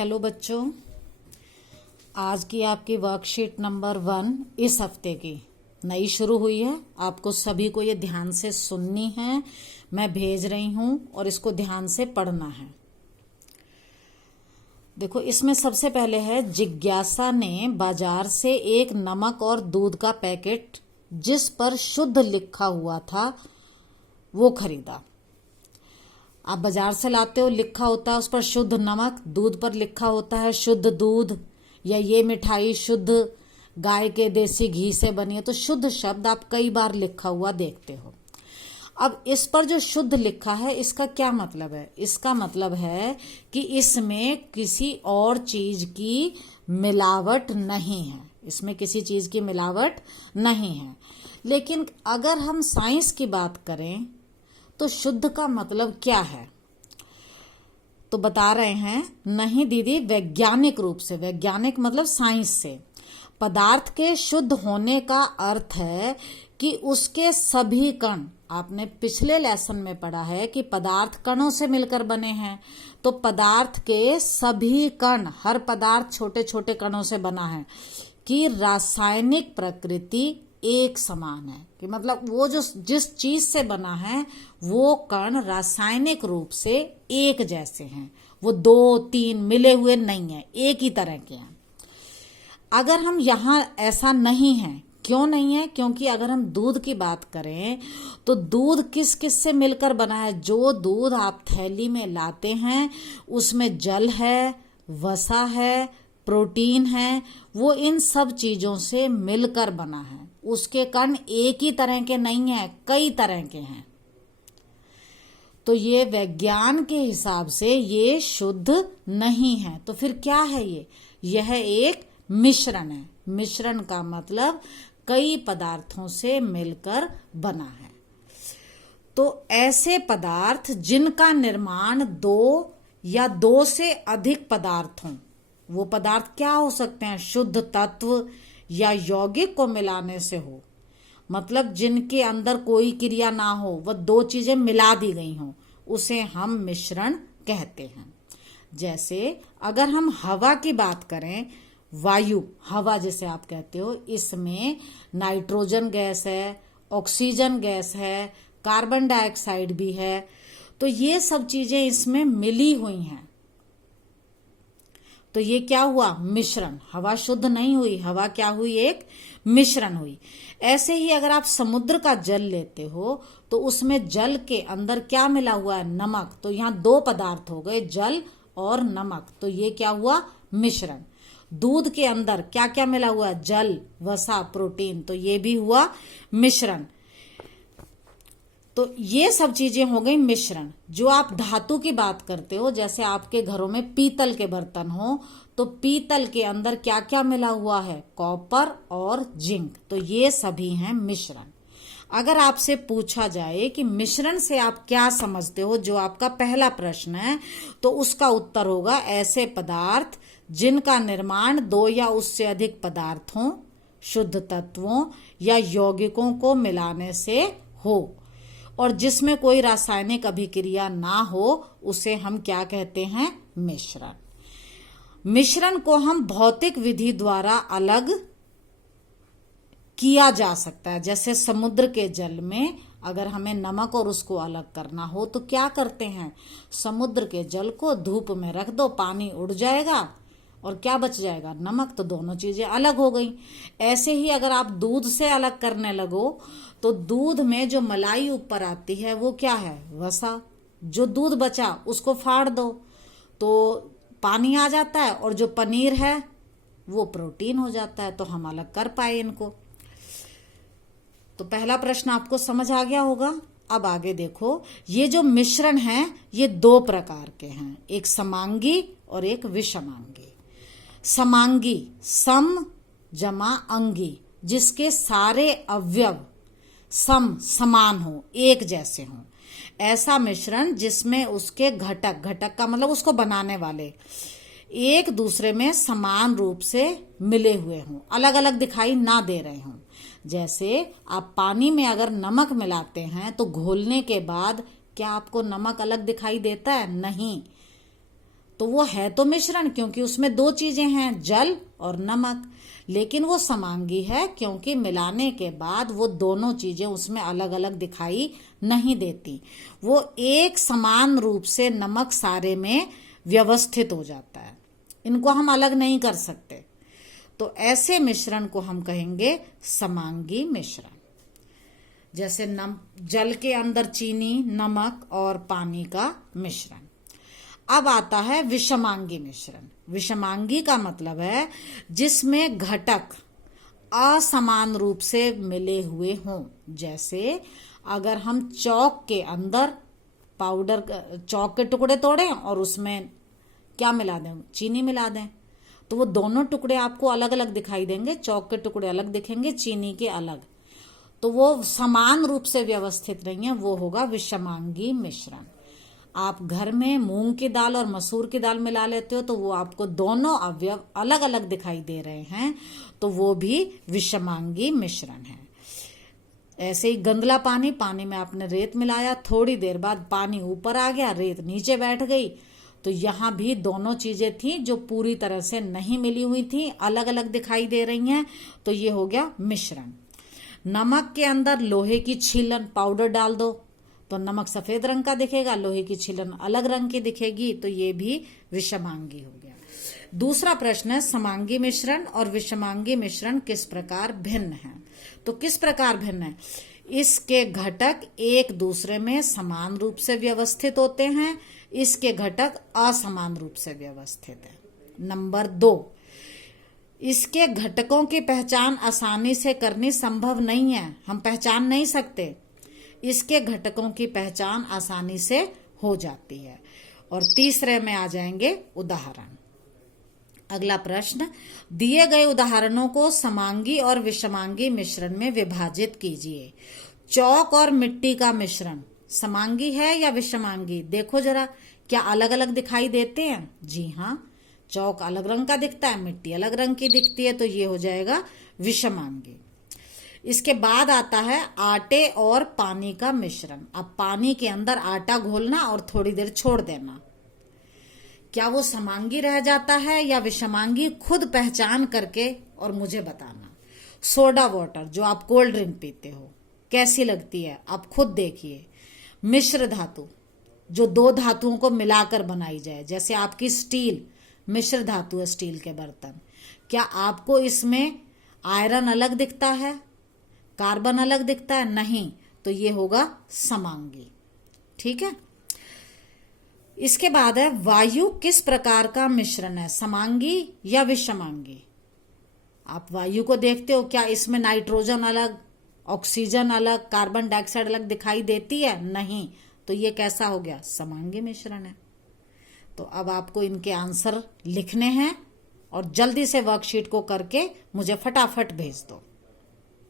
Hello बच्चों, आज की आपकी वर्कशीट नंबर 1 इस हफ्ते की नई शुरू हुई है। आपको सभी को ये ध्यान से सुननी है, मैं भेज रही हूं और इसको ध्यान से पढ़ना है। देखो, इसमें सबसे पहले है, जिज्ञासा ने बाजार से एक नमक और दूध का पैकेट जिस पर शुद्ध लिखा हुआ था वो खरीदा। आप बाजार से लाते हो, लिखा होता है उस पर शुद्ध नमक, दूध पर लिखा होता है शुद्ध दूध, या ये मिठाई शुद्ध गाय के देसी घी से बनी है। तो शुद्ध शब्द आप कई बार लिखा हुआ देखते हो। अब इस पर जो शुद्ध लिखा है, इसका क्या मतलब है? इसका मतलब है कि इसमें किसी और चीज की मिलावट नहीं है, इसमें किसी चीज की मिलावट नहीं है। लेकिन अगर हम साइंस की बात करें तो शुद्ध का मतलब क्या है? तो बता रहे हैं, नहीं दीदी, वैज्ञानिक रूप से, वैज्ञानिक मतलब साइंस से, पदार्थ के शुद्ध होने का अर्थ है कि उसके सभी कण, आपने पिछले लेसन में पढ़ा है कि पदार्थ कणों से मिलकर बने हैं, तो पदार्थ के सभी कण, हर पदार्थ छोटे छोटे कणों से बना है, कि रासायनिक प्रकृति एक समान है। कि मतलब वो जो जिस चीज से बना है वो कण रासायनिक रूप से एक जैसे हैं, वो 2-3 मिले हुए नहीं है, एक ही तरह के हैं। अगर हम यहाँ ऐसा नहीं है, क्यों नहीं है? क्योंकि अगर हम दूध की बात करें तो दूध किस किस से मिलकर बना है? जो दूध आप थैली में लाते हैं उसमें जल है, वसा है, प्रोटीन है, वो इन सब चीजों से मिलकर बना है। उसके कण एक ही तरह के नहीं है, कई तरह के हैं। तो ये विज्ञान के हिसाब से ये शुद्ध नहीं है। तो फिर क्या है ये? यह एक मिश्रण है। मिश्रण का मतलब कई पदार्थों से मिलकर बना है। तो ऐसे पदार्थ जिनका निर्माण 2 या 2 से अधिक पदार्थों, वो पदार्थ क्या हो सकते हैं? शुद्ध तत्व या यौगिक को मिलाने से हो, मतलब जिनके अंदर कोई क्रिया ना हो, वह 2 चीजें मिला दी गई हों, उसे हम मिश्रण कहते हैं। जैसे अगर हम हवा की बात करें, वायु, हवा जिसे आप कहते हो, इसमें नाइट्रोजन गैस है, ऑक्सीजन गैस है, कार्बन डाइऑक्साइड भी है। तो ये सब चीजें इसमें मिली हुई हैं। तो ये क्या हुआ? मिश्रण। हवा शुद्ध नहीं हुई, हवा क्या हुई? एक मिश्रण हुई। ऐसे ही अगर आप समुद्र का जल लेते हो तो उसमें जल के अंदर क्या मिला हुआ है? नमक। तो यहाँ 2 पदार्थ हो गए, जल और नमक। तो ये क्या हुआ? मिश्रण। दूध के अंदर क्या क्या मिला हुआ है? जल, वसा, प्रोटीन। तो ये भी हुआ मिश्रण। तो ये सब चीजें हो गई मिश्रण। जो आप धातु की बात करते हो, जैसे आपके घरों में पीतल के बर्तन हो, तो पीतल के अंदर क्या क्या मिला हुआ है? कॉपर और जिंक। तो ये सभी हैं मिश्रण। अगर आपसे पूछा जाए कि मिश्रण से आप क्या समझते हो, जो आपका पहला प्रश्न है, तो उसका उत्तर होगा ऐसे पदार्थ जिनका निर्माण 2 या उससे अधिक पदार्थों, शुद्ध तत्वों या यौगिकों को मिलाने से हो, और जिसमें कोई रासायनिक अभिक्रिया ना हो, उसे हम क्या कहते हैं? मिश्रण। मिश्रण को हम भौतिक विधि द्वारा अलग किया जा सकता है। जैसे समुद्र के जल में अगर हमें नमक और उसको अलग करना हो तो क्या करते हैं? समुद्र के जल को धूप में रख दो, पानी उड़ जाएगा और क्या बच जाएगा? नमक। तो दोनों चीजें अलग हो गई। ऐसे ही अगर आप दूध से अलग करने लगो तो दूध में जो मलाई ऊपर आती है वो क्या है? वसा। जो दूध बचा उसको फाड़ दो तो पानी आ जाता है, और जो पनीर है वो प्रोटीन हो जाता है। तो हम अलग कर पाए इनको। तो पहला प्रश्न आपको समझ आ गया होगा। अब आगे देखो, ये जो मिश्रण है ये 2 प्रकार के हैं, एक समांगी और एक विषमांगी। समांगी, सम जमा अंगी, जिसके सारे अवयव समान हो, एक जैसे हों। ऐसा मिश्रण जिसमें उसके घटक, घटक का मतलब उसको बनाने वाले, एक दूसरे में समान रूप से मिले हुए हों, अलग अलग दिखाई ना दे रहे हों। जैसे आप पानी में अगर नमक मिलाते हैं तो घोलने के बाद क्या आपको नमक अलग दिखाई देता है? नहीं। तो वो है तो मिश्रण, क्योंकि उसमें दो चीजें हैं, जल और नमक, लेकिन वो समांगी है क्योंकि मिलाने के बाद वो दोनों चीजें उसमें अलग अलग दिखाई नहीं देती। वो एक समान रूप से नमक सारे में व्यवस्थित हो जाता है, इनको हम अलग नहीं कर सकते। तो ऐसे मिश्रण को हम कहेंगे समांगी मिश्रण। जैसे जल के अंदर चीनी, नमक और पानी का मिश्रण। अब आता है विषमांगी मिश्रण। विषमांगी का मतलब है जिसमें घटक असमान रूप से मिले हुए हों। जैसे अगर हम चौक के अंदर पाउडर, चौक के टुकड़े तोड़ें और उसमें क्या मिला दें, चीनी मिला दें, तो वो दोनों टुकड़े आपको अलग अलग दिखाई देंगे। चौक के टुकड़े अलग दिखेंगे, चीनी के अलग, तो वो समान रूप से व्यवस्थित नहीं है, वो होगा विषमांगी मिश्रण। आप घर में मूंग की दाल और मसूर की दाल मिला लेते हो तो वो आपको दोनों अवयव अलग अलग दिखाई दे रहे हैं, तो वो भी विषमांगी मिश्रण है। ऐसे ही गंदला पानी, पानी में आपने रेत मिलाया, थोड़ी देर बाद पानी ऊपर आ गया, रेत नीचे बैठ गई, तो यहाँ भी दोनों चीजें थी जो पूरी तरह से नहीं मिली हुई थी, अलग अलग दिखाई दे रही हैं, तो ये हो गया मिश्रण। नमक के अंदर लोहे की छीलन पाउडर डाल दो तो नमक सफेद रंग का दिखेगा, लोहे की छीलन अलग रंग की दिखेगी, तो ये भी विषमांगी हो गया। दूसरा प्रश्न है समांगी मिश्रण और विषमांगी मिश्रण किस प्रकार भिन्न है। तो किस प्रकार भिन्न है, इसके घटक एक दूसरे में समान रूप से व्यवस्थित होते हैं, इसके घटक असमान रूप से व्यवस्थित है। नंबर 2, इसके घटकों की पहचान आसानी से करनी संभव नहीं है, हम पहचान नहीं सकते। इसके घटकों की पहचान आसानी से हो जाती है। और तीसरे में आ जाएंगे उदाहरण। अगला प्रश्न, दिए गए उदाहरणों को समांगी और विषमांगी मिश्रण में विभाजित कीजिए। चौक और मिट्टी का मिश्रण समांगी है या विषमांगी? देखो जरा, क्या अलग अलग दिखाई देते हैं? जी हाँ, चौक अलग रंग का दिखता है, मिट्टी अलग रंग की दिखती है, तो ये हो जाएगा विषमांगी। इसके बाद आता है आटे और पानी का मिश्रण। अब पानी के अंदर आटा घोलना और थोड़ी देर छोड़ देना, क्या वो समांगी रह जाता है या विषमांगी? खुद पहचान करके और मुझे बताना। सोडा वाटर जो आप कोल्ड ड्रिंक पीते हो कैसी लगती है, आप खुद देखिए। मिश्र धातु जो दो धातुओं को मिलाकर बनाई जाए, जैसे आपकी स्टील मिश्र धातु है, स्टील के बर्तन, क्या आपको इसमें आयरन अलग दिखता है, कार्बन अलग दिखता है? नहीं, तो ये होगा समांगी। ठीक है। इसके बाद है वायु किस प्रकार का मिश्रण है, समांगी या विषमांगी? आप वायु को देखते हो, क्या इसमें नाइट्रोजन अलग, ऑक्सीजन अलग, कार्बन डाइऑक्साइड अलग दिखाई देती है? नहीं, तो ये कैसा हो गया, समांगी मिश्रण है। तो अब आपको इनके आंसर लिखने हैं और जल्दी से वर्कशीट को करके मुझे फटाफट भेज दो।